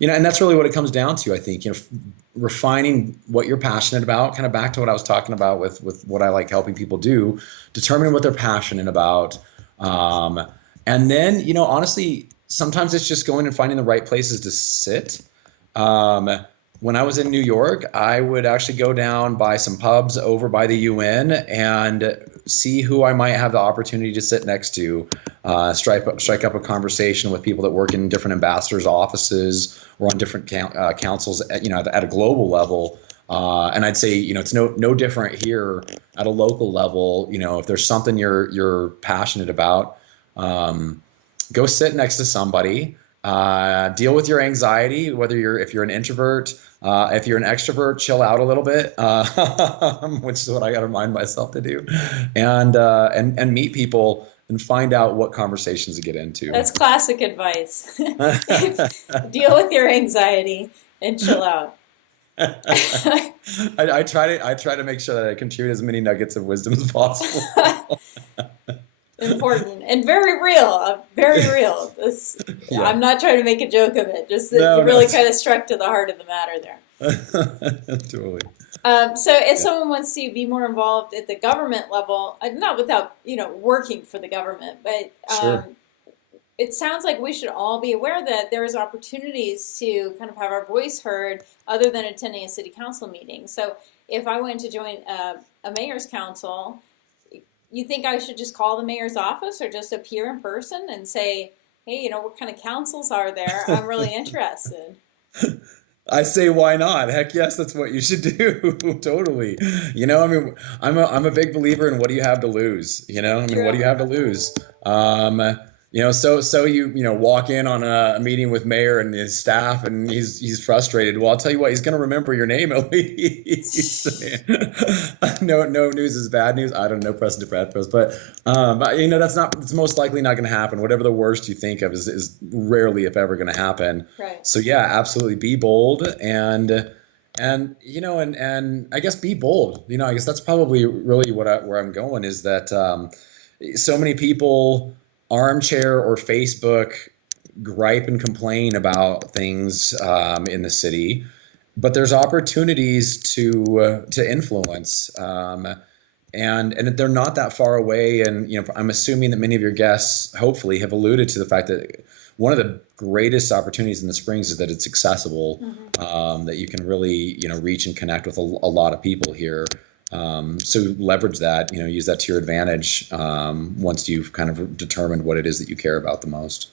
And that's really what it comes down to, I think, refining what you're passionate about, kind of back to what I was talking about with what I like helping people do, determining what they're passionate about. Um, and then, honestly, sometimes it's just going and finding the right places to sit. Um, when I was in New York, I would actually go down by some pubs over by the UN and see who I might have the opportunity to sit next to, strike up a conversation with people that work in different ambassadors' offices or on different councils, at a global level. And I'd say, it's no different here at a local level. If there's something you're passionate about, go sit next to somebody. Deal with your anxiety, if you're an introvert, if you're an extrovert, chill out a little bit, which is what I got to remind myself to do, and meet people and find out what conversations to get into. That's classic advice. Deal with your anxiety and chill out. I try to make sure that I contribute as many nuggets of wisdom as possible. Important and very real. Very real. This, Yeah. I'm not trying to make a joke of it. Just that No, you no. really kind of struck to the heart of the matter there. Totally. So if Yeah. someone wants to be more involved at the government level, not without working for the government, but Sure. it sounds like we should all be aware that there's opportunities to kind of have our voice heard other than attending a city council meeting. So if I went to join a mayor's council, you think I should just call the mayor's office or just appear in person and say, hey, what kind of councils are there? I'm really interested. I say, why not? Heck yes, that's what you should do. Totally. I'm a big believer in what do you have to lose? What do you True. have to lose? So you walk in on a meeting with mayor and his staff, and he's frustrated. Well, I'll tell you what, he's going to remember your name at least. No news is bad news. I don't know, precedent for ethos, but it's most likely not going to happen. Whatever the worst you think of is rarely, if ever, going to happen. Right. So yeah, absolutely, be bold and I guess be bold. I guess that's probably really where I'm going is that so many people armchair or Facebook gripe and complain about things in the city, but there's opportunities to influence, and they're not that far away. And I'm assuming that many of your guests hopefully have alluded to the fact that one of the greatest opportunities in the Springs is that it's accessible, that you can really reach and connect with a lot of people here. So leverage that, use that to your advantage once you've kind of determined what it is that you care about the most.